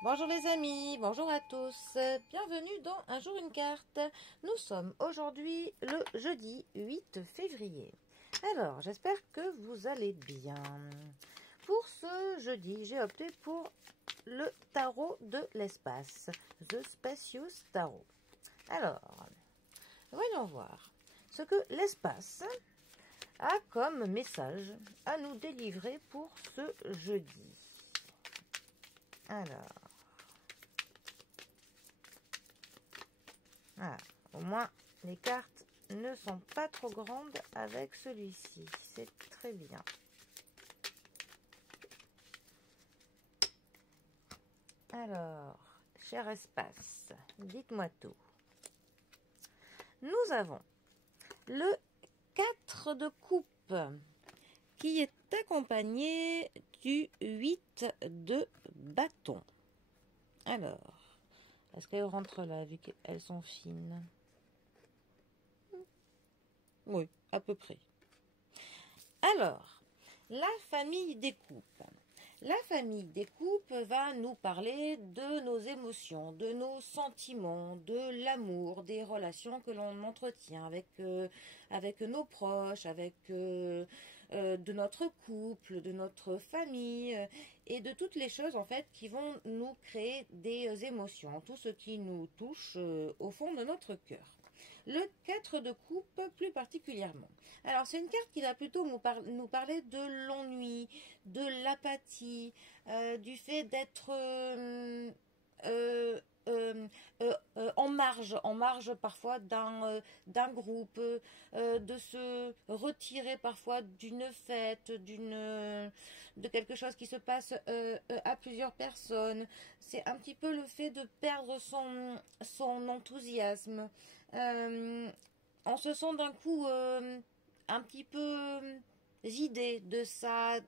Bonjour les amis, bonjour à tous, bienvenue dans Un jour une carte. Nous sommes aujourd'hui le jeudi 8 février. Alors, j'espère que vous allez bien. Pour ce jeudi, j'ai opté pour le tarot de l'espace, The Spacious Tarot. Alors, voyons voir ce que l'espace a comme message à nous délivrer pour ce jeudi. Alors, voilà. Au moins les cartes ne sont pas trop grandes avec celui-ci, c'est très bien. Alors, cher espace, dites-moi tout. Nous avons le 4 de coupe qui est accompagné du 8 de bâton. Alors, est-ce qu'elles rentrent là vu qu'elles sont fines? Oui, à peu près. Alors, la famille des coupes. La famille des coupes va nous parler de nos émotions, de nos sentiments, de l'amour, des relations que l'on entretient avec nos proches, de notre couple, de notre famille et de toutes les choses en fait qui vont nous créer des émotions, tout ce qui nous touche au fond de notre cœur. Le 4 de coupe plus particulièrement. Alors c'est une carte qui va plutôt nous parler de l'ennui, de l'apathie, du fait d'être en marge parfois d'un groupe, de se retirer parfois d'une fête, de quelque chose qui se passe à plusieurs personnes. C'est un petit peu le fait de perdre son enthousiasme. On se sent d'un coup un petit peu vidé de sa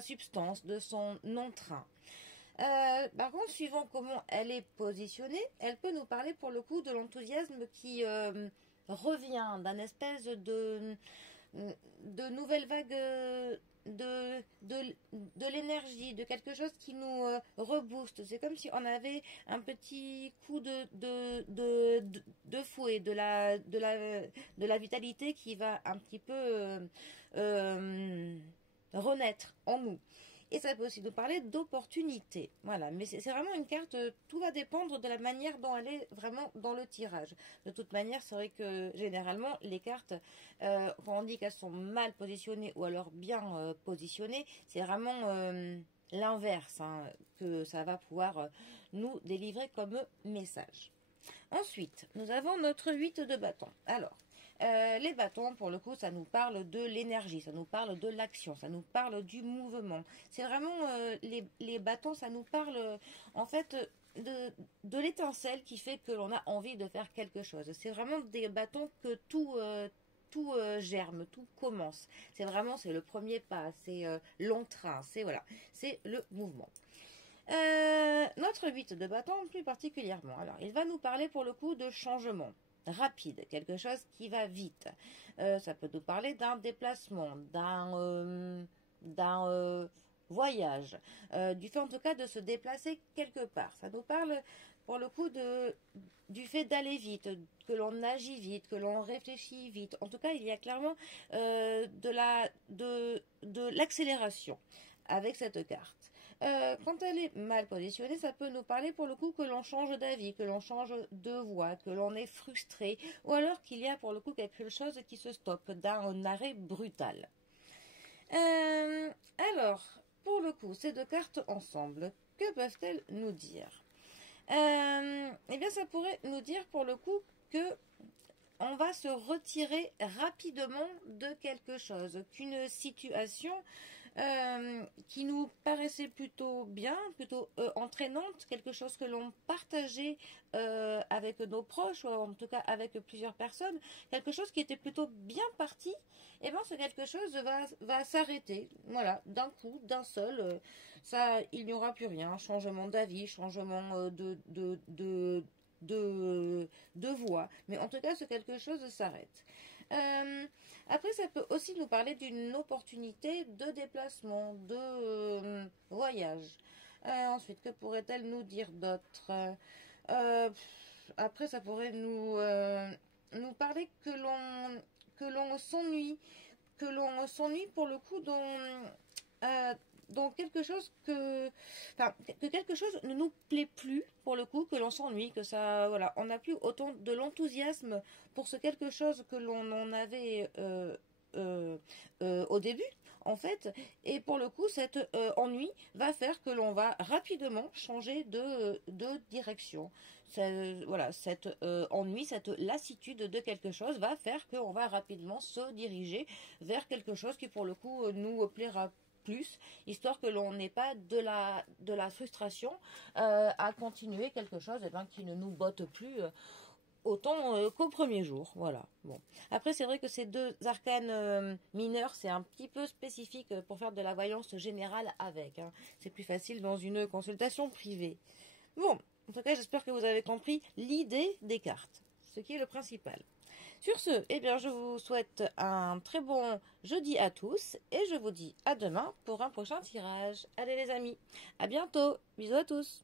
substance, de son entrain. Par contre, suivant comment elle est positionnée, elle peut nous parler pour le coup de l'enthousiasme qui revient, d'un espèce de nouvelle vague de l'énergie, de quelque chose qui nous rebooste. C'est comme si on avait un petit coup de fouet, de la vitalité qui va un petit peu renaître en nous. Et ça peut aussi nous parler d'opportunité. Voilà, mais c'est vraiment une carte, tout va dépendre de la manière dont elle est vraiment dans le tirage. De toute manière, c'est vrai que généralement, les cartes, quand on dit qu'elles sont mal positionnées ou alors bien positionnées, c'est vraiment l'inverse que ça va pouvoir nous délivrer comme message. Ensuite, nous avons notre 8 de bâton. Alors, les bâtons, pour le coup, ça nous parle de l'énergie, ça nous parle de l'action, ça nous parle du mouvement. C'est vraiment, les bâtons, ça nous parle, en fait, de l'étincelle qui fait que l'on a envie de faire quelque chose. C'est vraiment des bâtons que tout germe, tout commence. C'est le premier pas, c'est l'entrain, c'est le mouvement. Notre 8 de bâton plus particulièrement. Alors, il va nous parler pour le coup de changement rapide, quelque chose qui va vite. Ça peut nous parler d'un déplacement, d'un voyage, du fait en tout cas de se déplacer quelque part. Ça nous parle pour le coup du fait d'aller vite, que l'on agit vite, que l'on réfléchit vite. En tout cas, il y a clairement de l'accélération avec cette carte. Quand elle est mal positionnée, ça peut nous parler pour le coup que l'on change d'avis, que l'on change de voix, que l'on est frustré, ou alors qu'il y a pour le coup quelque chose qui se stoppe d'un arrêt brutal. Alors, pour le coup, ces deux cartes ensemble, que peuvent-elles nous dire? Eh bien, ça pourrait nous dire pour le coup que on va se retirer rapidement de quelque chose, qu'une situation qui nous paraissait plutôt bien, plutôt entraînante, quelque chose que l'on partageait avec nos proches, ou en tout cas avec plusieurs personnes, quelque chose qui était plutôt bien parti, et bien ce quelque chose va s'arrêter, voilà, d'un coup, d'un seul, il n'y aura plus rien, changement d'avis, changement de voix. Mais en tout cas, ce quelque chose s'arrête. Après, ça peut aussi nous parler d'une opportunité de déplacement, de voyage. Ensuite, que pourrait-elle nous dire d'autre? Euh, Après, ça pourrait nous parler que l'on s'ennuie pour le coup dans quelque chose que quelque chose ne nous plaît plus pour le coup, que l'on s'ennuie, que ça, voilà, on n'a plus autant de l'enthousiasme pour ce quelque chose que l'on en avait au début. En fait, et pour le coup, cet ennui va faire que l'on va rapidement changer de direction. Voilà, cet ennui, cette lassitude de quelque chose va faire qu'on va rapidement se diriger vers quelque chose qui pour le coup nous plaira plus, histoire que l'on n'ait pas de la frustration à continuer quelque chose qui ne nous botte plus autant qu'au premier jour. Voilà. Bon. Après, c'est vrai que ces deux arcanes mineurs, c'est un petit peu spécifique pour faire de la voyance générale avec. Hein. C'est plus facile dans une consultation privée. Bon, en tout cas, j'espère que vous avez compris l'idée des cartes, ce qui est le principal. Sur ce, eh bien, je vous souhaite un très bon jeudi à tous et je vous dis à demain pour un prochain tirage. Allez les amis, à bientôt. Bisous à tous.